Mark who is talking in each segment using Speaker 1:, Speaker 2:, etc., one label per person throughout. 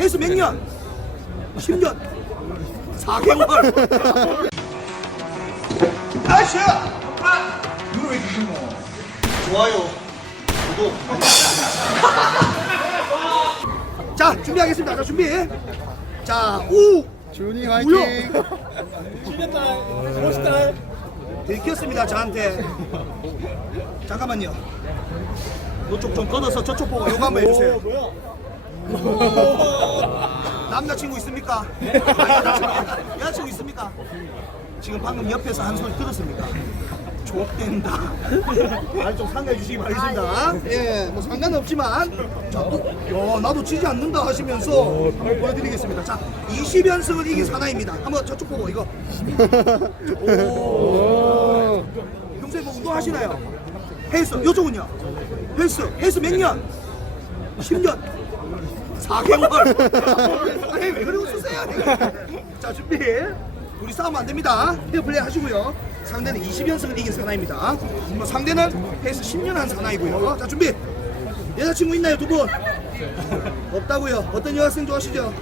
Speaker 1: 헬스 몇 년? 10년. 4개월. 아쉬
Speaker 2: 눈을 왜 이렇게 크노?
Speaker 1: 좋아요. 구독. 자 준비하겠습니다. 자 준비. 자우!
Speaker 2: 준이? 화이팅!
Speaker 1: 들켰습니다 저한테. 잠깐만요. 이쪽 좀 걷어서 저쪽 보고 요거 한번 해주세요 남자친구 있습니까? 아니, 여자친구 있습니까? 지금 방금 옆에서 한 소리 들었습니까? 족된다 말좀 상해해 주시기 바라겠습니다 예, 뭐 상관없지만 자, 어, 야, 나도 지지 않는다 하시면서 한번 보여드리겠습니다 자, 20연승을 이긴 사나이입니다 한번 저쪽 보고 이거 오. 평소에 뭐 운동하시나요? 헬스, 요쪽은요? 헬스, 헬스 몇 년? 10년? 4개월? 아니, 왜 그러고 쓰세요? 자, 준비. 우리 싸우면 안 됩니다. 헤어 플레이 하시고요. 상대는 20연승을 이긴 사나이입니다. 뭐 상대는 헬스 10년 한 사나이고요. 자, 준비. 여자친구 있나요, 두 분? 없다고요. 어떤 여학생 좋아하시죠?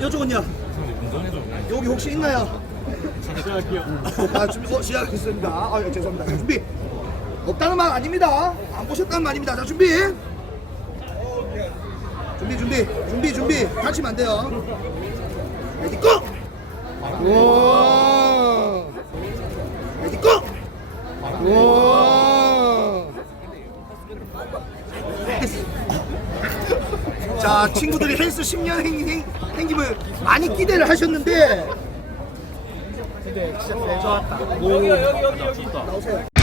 Speaker 1: 여쪽은요? 여기 혹시 있나요? 아, 준비, 어, 시작했습니다. 아, 예, 죄송합니다. 자, 준비. 없다는 말 아닙니다. 안 보셨다는 말입니다. 자, 준비. 준비, 준비, 준비, 준비. 다치면 안 돼요. 레디 고!
Speaker 2: 우와!
Speaker 1: 레디 고!
Speaker 2: 우와!
Speaker 1: 자, 친구들이 헬스 10년 행, 행, 행김을 많이 기대를 하셨는데. 근데 진짜 좋았다. 여기, 여기, 여기, 여기. 나오세요.